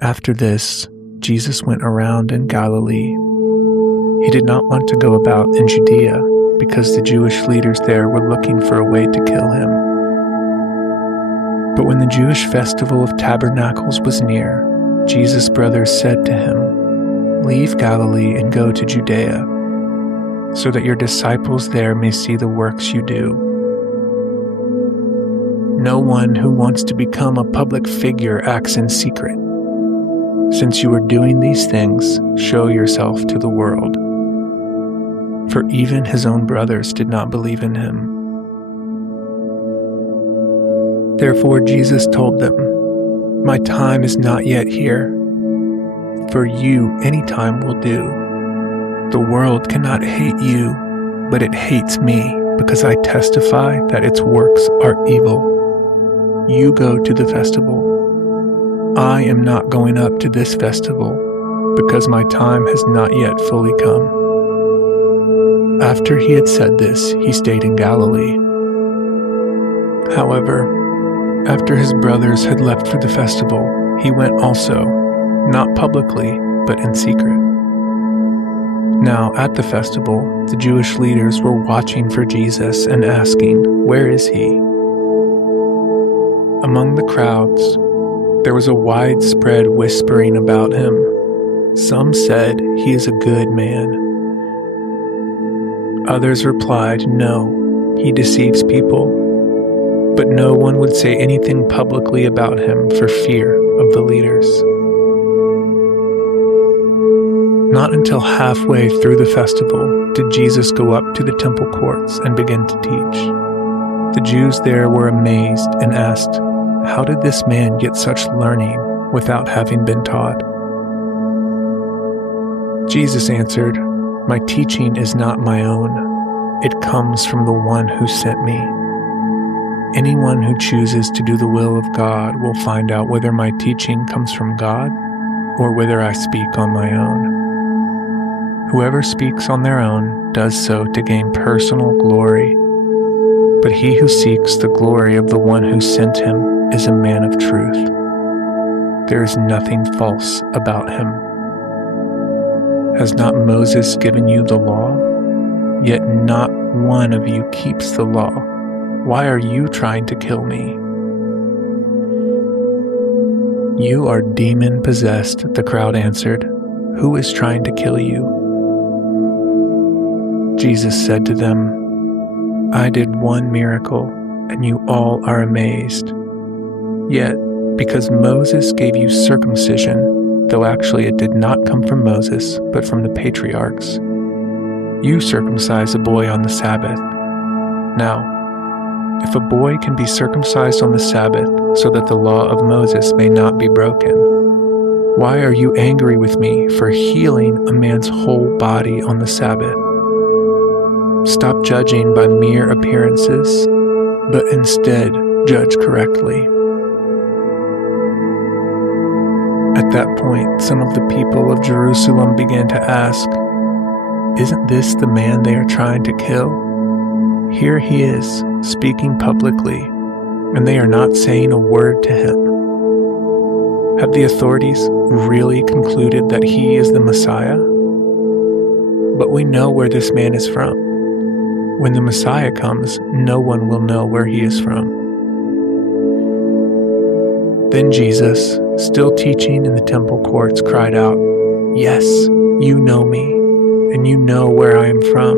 After this, Jesus went around in Galilee. He did not want to go about in Judea because the Jewish leaders there were looking for a way to kill him. But when the Jewish festival of Tabernacles was near, Jesus' brothers said to him, "Leave Galilee and go to Judea, so that your disciples there may see the works you do. No one who wants to become a public figure acts in secret. Since you are doing these things, show yourself to the world." For even his own brothers did not believe in him. Therefore Jesus told them, "My time is not yet here. For you, any time will do. The world cannot hate you, but it hates me because I testify that its works are evil. You go to the festival. I am not going up to this festival because my time has not yet fully come." After he had said this, he stayed in Galilee. However, after his brothers had left for the festival, he went also, not publicly, but in secret. Now at the festival, the Jewish leaders were watching for Jesus and asking, "Where is he?" Among the crowds, there was a widespread whispering about him. Some said, "He is a good man." Others replied, "No, he deceives people." But no one would say anything publicly about him for fear of the leaders. Not until halfway through the festival did Jesus go up to the temple courts and begin to teach. The Jews there were amazed and asked, "How did this man get such learning without having been taught?" Jesus answered, "My teaching is not my own. It comes from the one who sent me. Anyone who chooses to do the will of God will find out whether my teaching comes from God or whether I speak on my own. Whoever speaks on their own does so to gain personal glory, but he who seeks the glory of the one who sent him is a man of truth. There is nothing false about him. Has not Moses given you the law? Yet not one of you keeps the law. Why are you trying to kill me?" "You are demon-possessed," the crowd answered. "Who is trying to kill you?" Jesus said to them, "I did one miracle, and you all are amazed. Yet, because Moses gave you circumcision, though actually it did not come from Moses, but from the patriarchs, you circumcise a boy on the Sabbath. Now, if a boy can be circumcised on the Sabbath so that the law of Moses may not be broken, why are you angry with me for healing a man's whole body on the Sabbath? Stop judging by mere appearances, but instead judge correctly." At that point, some of the people of Jerusalem began to ask, "Isn't this the man they are trying to kill? Here he is, speaking publicly, and they are not saying a word to him. Have the authorities really concluded that he is the Messiah? But we know where this man is from. When the Messiah comes, no one will know where he is from." Then Jesus, still teaching in the temple courts, cried out, "Yes, you know me, and you know where I am from.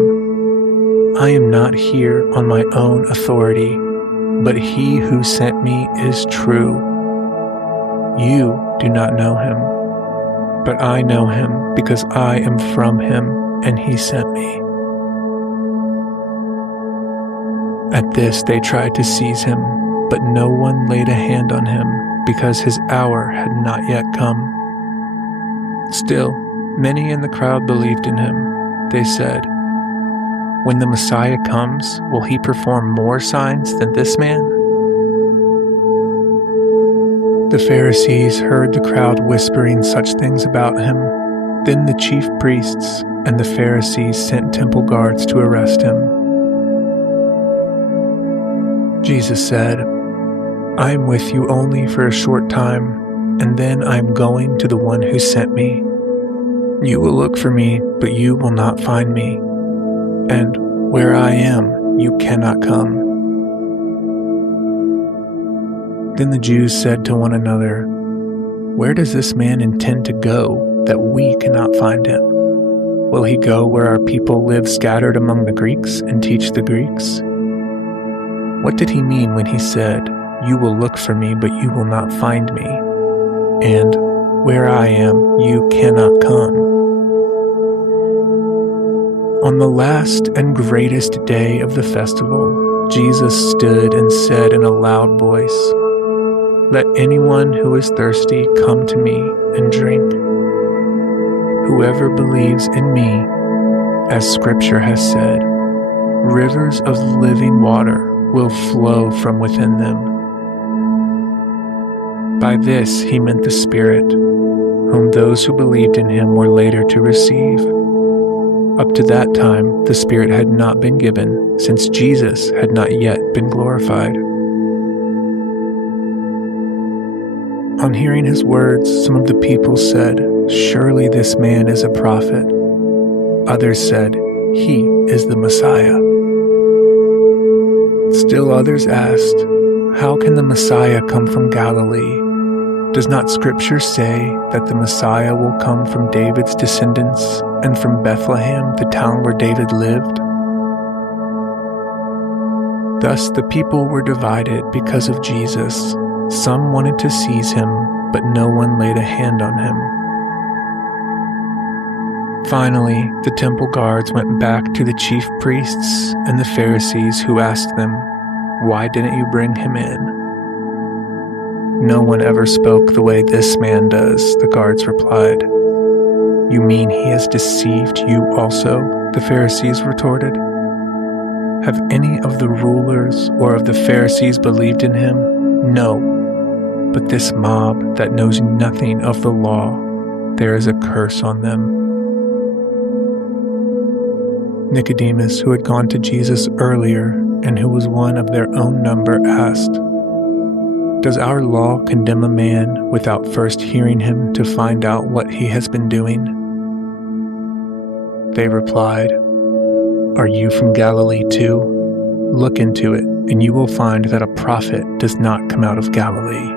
I am not here on my own authority, but he who sent me is true. You do not know him, but I know him because I am from him, and he sent me." At this they tried to seize him, but no one laid a hand on him because his hour had not yet come. Still, many in the crowd believed in him. They said, "When the Messiah comes, will he perform more signs than this man?" The Pharisees heard the crowd whispering such things about him. Then the chief priests and the Pharisees sent temple guards to arrest him. Jesus said, "I am with you only for a short time, and then I am going to the one who sent me. You will look for me, but you will not find me, and where I am, you cannot come." Then the Jews said to one another, "Where does this man intend to go that we cannot find him? Will he go where our people live scattered among the Greeks and teach the Greeks? What did he mean when he said, 'You will look for me, but you will not find me,' and 'Where I am, you cannot come'?" On the last and greatest day of the festival, Jesus stood and said in a loud voice, "Let anyone who is thirsty come to me and drink. Whoever believes in me, as Scripture has said, rivers of living water will flow from within them." By this he meant the Spirit, whom those who believed in him were later to receive. Up to that time, the Spirit had not been given, since Jesus had not yet been glorified. On hearing his words, some of the people said, "Surely this man is a prophet." Others said, "He is the Messiah." Still others asked, "How can the Messiah come from Galilee? Does not Scripture say that the Messiah will come from David's descendants and from Bethlehem, the town where David lived?" Thus the people were divided because of Jesus. Some wanted to seize him, but no one laid a hand on him. Finally, the temple guards went back to the chief priests and the Pharisees, who asked them, "Why didn't you bring him in?" "No one ever spoke the way this man does," the guards replied. "You mean he has deceived you also?" the Pharisees retorted. "Have any of the rulers or of the Pharisees believed in him? No. But this mob that knows nothing of the law, there is a curse on them." Nicodemus, who had gone to Jesus earlier and who was one of their own number, asked, "Does our law condemn a man without first hearing him to find out what he has been doing?" They replied, "Are you from Galilee too? Look into it, and you will find that a prophet does not come out of Galilee."